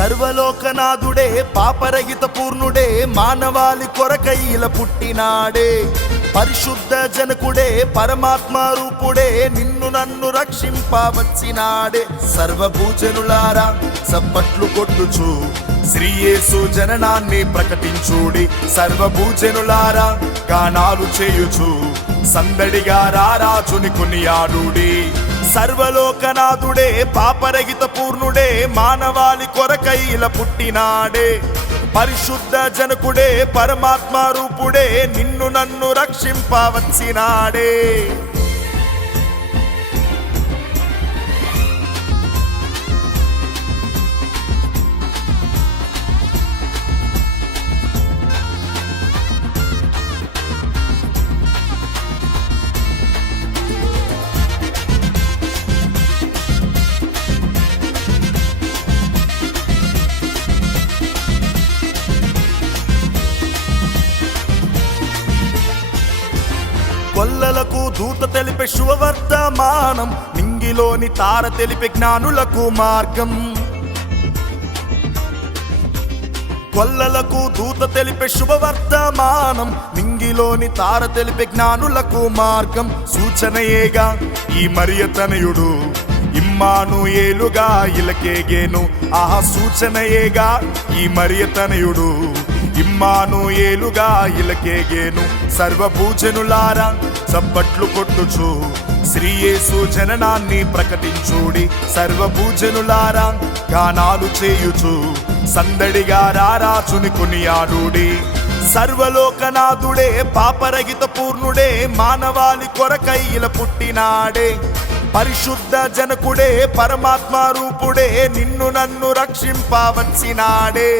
సర్వలోకనాథుడే పాపరహిత పూర్ణుడే మానవాళి కొరకైల పుట్టినాడే. పరిశుద్ధ జనకుడే పరమాత్మ రూపుడే నిన్ను నన్ను రక్షింపవచ్చినాడే. సర్వభూజనులారా సప్పట్లు కొట్టుచు శ్రీ యేసు జననాన్ని ప్రకటించుడి. సర్వభూజనులారా గానాలు చేయుచు సందడిగా రారాజుని కొనియాడుడి. సర్వలోకనాథుడే పాపరహిత పూర్ణుడే మానవాళి కొరకైల పుట్టినాడే. పరిశుద్ధ జనకుడే పరమాత్మ రూపుడే నిన్ను నన్ను రక్షింపవచ్చినాడే. కొల్లలకు దూత తెలిపే శుభవర్తమానం, నింగిలోని తార తెలిపే జ్ఞానులకు మార్గం. కొల్లలకు దూత తెలిపే శుభవర్తమానం, నింగిలోని తార తెలిపే జ్ఞానులకు మార్గం. సూచనయేగా ఈ మరియ తనయుడు ఇమ్మానుయేలుగా ఇలకేగేను. ఆహా సూచనయేగా ఈ మరియ తనయుడు ఇమ్మానుయేలుగా ఇలకేగేను. సర్వభూజనులారా చప్పట్లు కొట్టుచు శ్రీ యేసు జననాన్ని ప్రకటించుడి. సర్వభూజనులారా గానాలు చేయుచు సందడిగా రారాజుని కొనియాడుడి. సర్వలోకనాథుడే పాపరహిత పూర్ణుడే మానవాళి కొరకైల పుట్టినాడే. పరిశుద్ధ జనకుడే పరమాత్మ రూపుడే నిన్ను నన్ను రక్షింపవచ్చినాడే.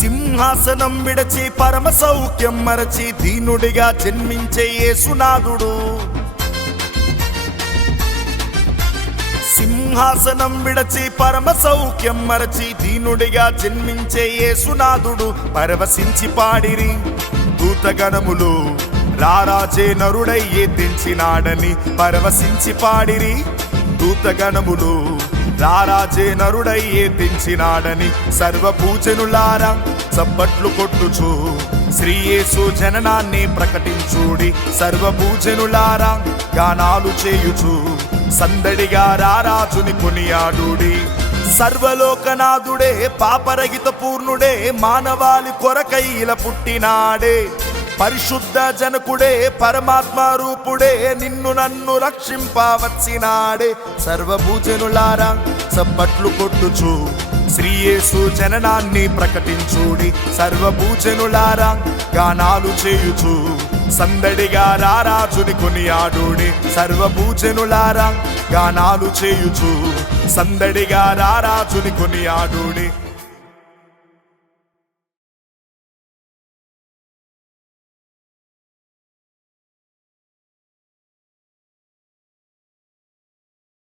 సింహాసనం విడచి పరమ సౌఖ్యం మరచి దీనుడిగా జన్మించే యేసునాథుడు. సింహాసనం విడచి పరమ సౌఖ్యం మరచి దీనుడిగా జన్మించే యేసునాథుడు. పరవశించి పాడిరి దూతగణములు రారాజే నరుడయ్యే తెంచినాడని. పరవశించి పాడిరి దూతగణములు రారాజే నరుడయ్యే తెంచినాడని. సర్వభూజనులారా చప్పట్లు కొట్టుచు శ్రీ యేసు జననాన్ని ప్రకటించుడి. సర్వభూజనులారా గానాలు చేయుచు సందడిగా రారాజుని కొనియాడుడి. సర్వలోకనాథుడే పాపరహిత పూర్ణుడే మానవాళి కొరకైల పుట్టినాడే. పరిశుద్ధ జనకుడే పరమాత్మ రూపుడే నిన్ను నన్ను రక్షింపవచ్చినాడే. సర్వభూజనులారా చప్పట్లు కొట్టుచు శ్రీ యేసు జననాన్ని ప్రకటించుడి. సర్వభూజనులారా గానాలు చేయుచు సందడిగా రారాజుని కొనియాడుడి. సర్వభూజనులారా గానాలు చేయుచు సందడిగా రారాజుని కొనియాడుడి.